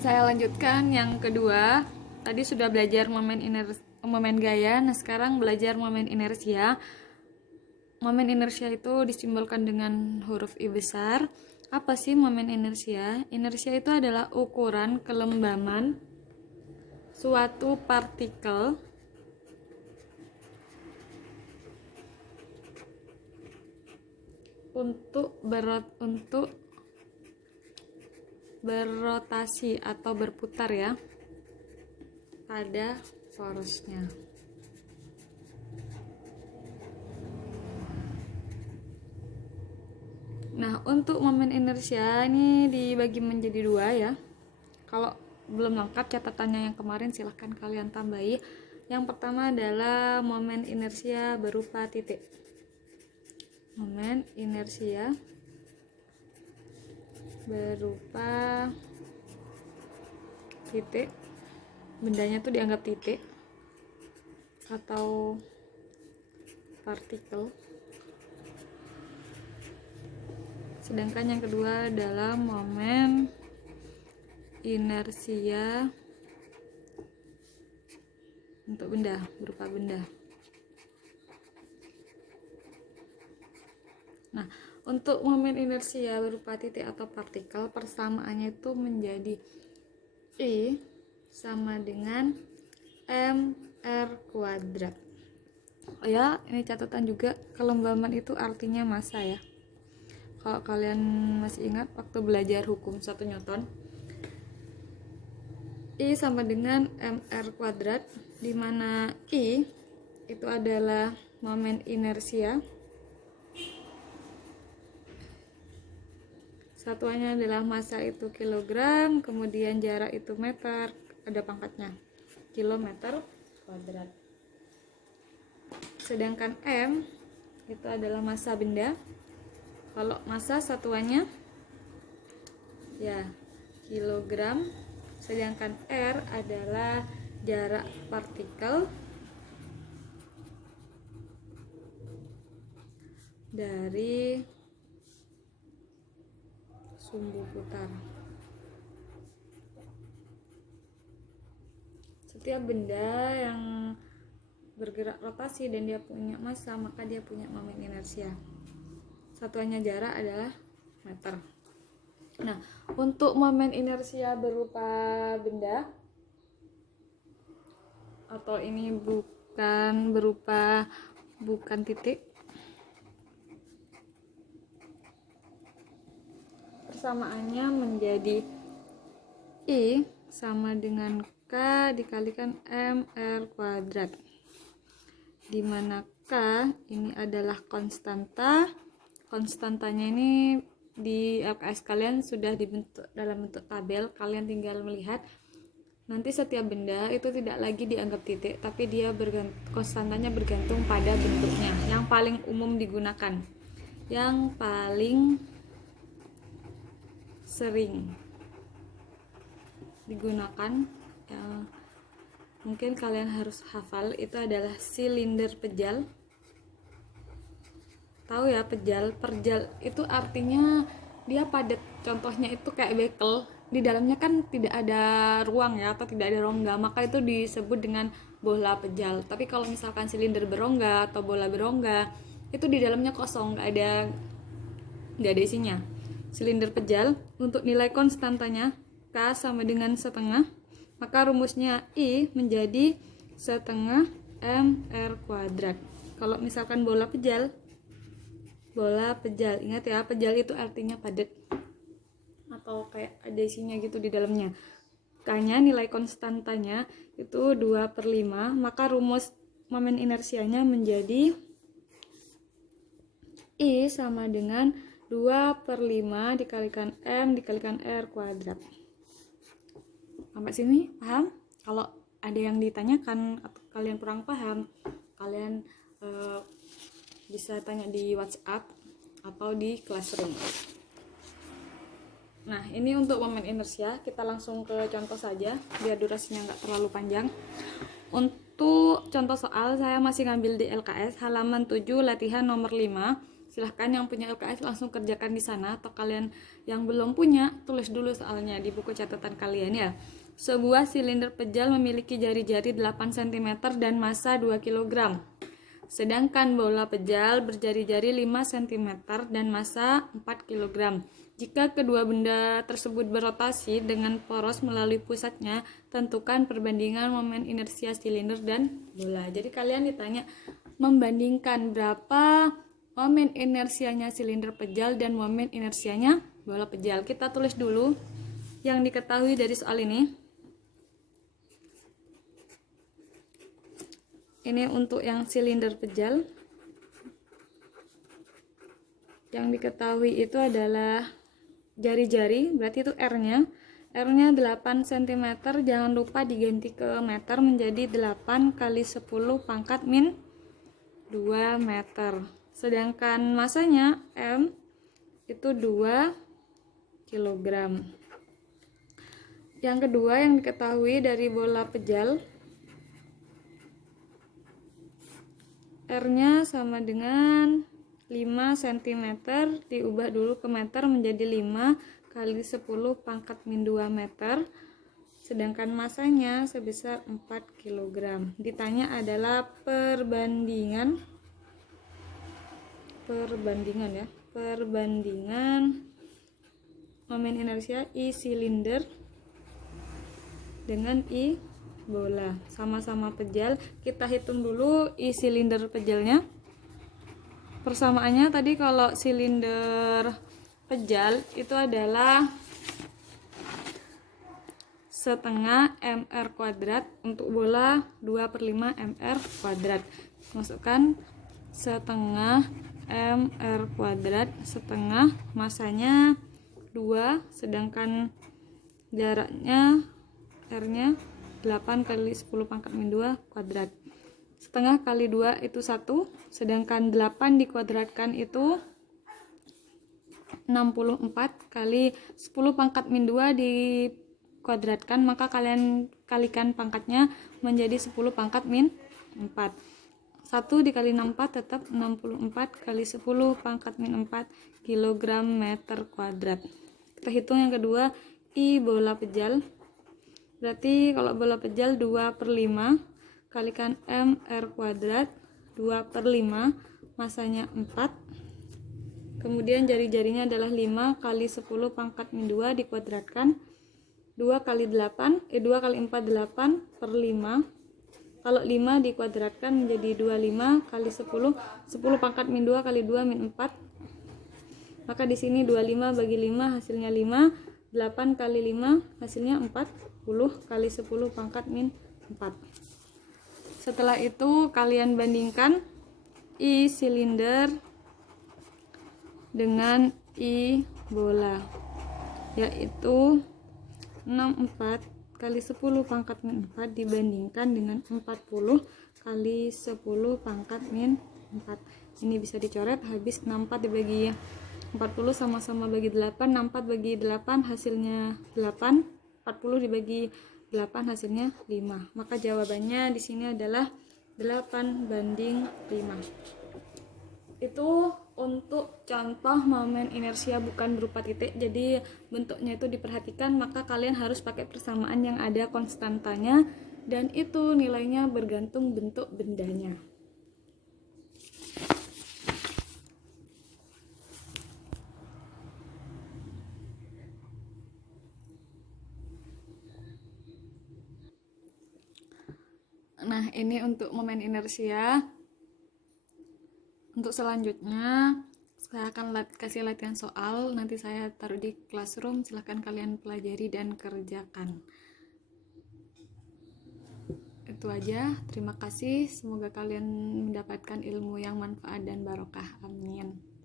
Saya lanjutkan yang kedua. Tadi sudah belajar momen gaya. Nah, sekarang belajar momen inersia. Momen inersia itu disimbolkan dengan huruf I besar. Apa sih momen inersia? Inersia itu adalah ukuran kelembaman suatu partikel untuk berrotasi atau berputar ya pada torusnya. Nah, untuk momen inersia ini dibagi menjadi dua ya. Kalau belum lengkap catatannya yang kemarin silahkan kalian tambahi. Yang pertama adalah momen inersia berupa titik. Momen inersia berupa titik. Bendanya tuh dianggap titik atau partikel. Sedangkan yang kedua adalah momen inersia untuk benda, berupa benda. Nah, untuk momen inersia berupa titik atau partikel, persamaannya itu menjadi I sama dengan mr kuadrat. Oh ya, ini catatan juga, kelembaman itu artinya massa ya. Kalau kalian masih ingat waktu belajar hukum 1 Newton, I sama dengan mr kuadrat, di mana I itu adalah momen inersia, satuannya adalah massa itu kilogram, kemudian jarak itu meter, ada pangkatnya, kilometer kuadrat. Sedangkan M itu adalah massa benda. Kalau massa satuannya ya kilogram, sedangkan R adalah jarak partikel dari sumbu putar. Setiap benda yang bergerak rotasi dan dia punya massa, maka dia punya momen inersia. Satuannya jarak adalah meter. Nah, untuk momen inersia berupa benda, atau ini bukan titik, persamaannya menjadi I sama dengan K dikalikan mr kuadrat, di mana K ini adalah konstanta. Konstantanya ini di LKS kalian sudah dibentuk dalam bentuk tabel, kalian tinggal melihat. Nanti setiap benda itu tidak lagi dianggap titik, tapi dia konstantanya bergantung pada bentuknya. Yang paling umum digunakan, yang paling sering digunakan ya, mungkin kalian harus hafal, itu adalah silinder pejal. Tahu ya, perjal itu artinya dia padat. Contohnya itu kayak bekel, di dalamnya kan tidak ada ruang ya, atau tidak ada rongga, maka itu disebut dengan bola pejal. Tapi kalau misalkan silinder berongga atau bola berongga, itu di dalamnya kosong, nggak ada isinya. Silinder pejal, untuk nilai konstantanya K sama dengan setengah, maka rumusnya I menjadi setengah mr kuadrat. Kalau misalkan bola pejal, ingat ya, pejal itu artinya padat atau kayak ada isinya gitu di dalamnya. K-nya, nilai konstantanya itu 2/5, maka rumus momen inersianya menjadi I sama dengan 2/5 dikalikan M dikalikan R kuadrat. Sampai sini paham? Kalau ada yang ditanyakan atau kalian kurang paham, kalian bisa tanya di WhatsApp atau di Classroom. Nah, ini untuk momen inersia. Kita langsung ke contoh saja biar durasinya nggak terlalu panjang. Untuk contoh soal saya masih ngambil di LKS halaman 7 latihan nomor 5. Silahkan yang punya LKS langsung kerjakan di sana, atau kalian yang belum punya tulis dulu soalnya di buku catatan kalian ya. Sebuah silinder pejal memiliki jari-jari 8 cm dan massa 2 kg. Sedangkan bola pejal berjari-jari 5 cm dan massa 4 kg. Jika kedua benda tersebut berotasi dengan poros melalui pusatnya, tentukan perbandingan momen inersia silinder dan bola. Jadi kalian ditanya membandingkan berapa momen inersianya silinder pejal dan momen inersianya bola pejal. Kita tulis dulu yang diketahui dari soal ini. Ini untuk yang silinder pejal. Yang diketahui itu adalah jari-jari, berarti itu R-nya. R-nya 8 cm, jangan lupa diganti ke meter menjadi 8 kali 10 pangkat min 2 meter. Sedangkan masanya M itu 2 kg. Yang kedua yang diketahui dari bola pejal, R-nya sama dengan 5 cm, diubah dulu ke meter menjadi 5 kali 10 pangkat min 2 meter. Sedangkan masanya sebesar 4 kg. Ditanya adalah perbandingan momen inersia I silinder dengan I bola, sama-sama pejal. Kita hitung dulu I silinder pejalnya. Persamaannya tadi kalau silinder pejal itu adalah setengah mr kuadrat, untuk bola 2/5 mr kuadrat. Masukkan setengah mr kuadrat, setengah, masanya 2, sedangkan jaraknya R-nya 8 kali 10 pangkat min 2 kuadrat. Setengah kali 2 itu 1, sedangkan 8 dikuadratkan itu 64 kali 10 pangkat min 2 dikuadratkan, maka kalian kalikan pangkatnya menjadi 10 pangkat min 4. 1 dikali 64 tetap 64 kali 10 pangkat min 4 kg meter kuadrat. Kita hitung yang kedua, I bola pejal. Berarti kalau bola pejal 2/5 kalikan mr kuadrat, 2/5, masanya 4. Kemudian jari-jarinya adalah 5 kali 10 pangkat min 2 dikuadratkan, 2 kali 4 8/5. Kalau 5 dikuadratkan menjadi 25 kali 10 pangkat min 2 kali 2 min 4. Maka di sini 25 bagi 5 hasilnya 5, 8 kali 5 hasilnya 40 kali 10 pangkat min 4. Setelah itu kalian bandingkan I silinder dengan I bola, yaitu 64 kali 10 pangkat min 4 dibandingkan dengan 40 kali 10 pangkat min 4. Ini bisa dicoret, habis 64 dibagi 40 sama-sama bagi 8, 64 bagi 8 hasilnya 8, 40 dibagi 8 hasilnya 5. Maka jawabannya di sini adalah 8/5. Itu untuk contoh momen inersia bukan berupa titik, jadi bentuknya itu diperhatikan, maka kalian harus pakai persamaan yang ada konstantanya, dan itu nilainya bergantung bentuk bendanya. Nah, ini untuk momen inersia. Untuk selanjutnya saya akan kasih latihan soal, nanti saya taruh di classroom, silahkan kalian pelajari dan kerjakan. Itu aja, terima kasih, semoga kalian mendapatkan ilmu yang manfaat dan barokah, amin.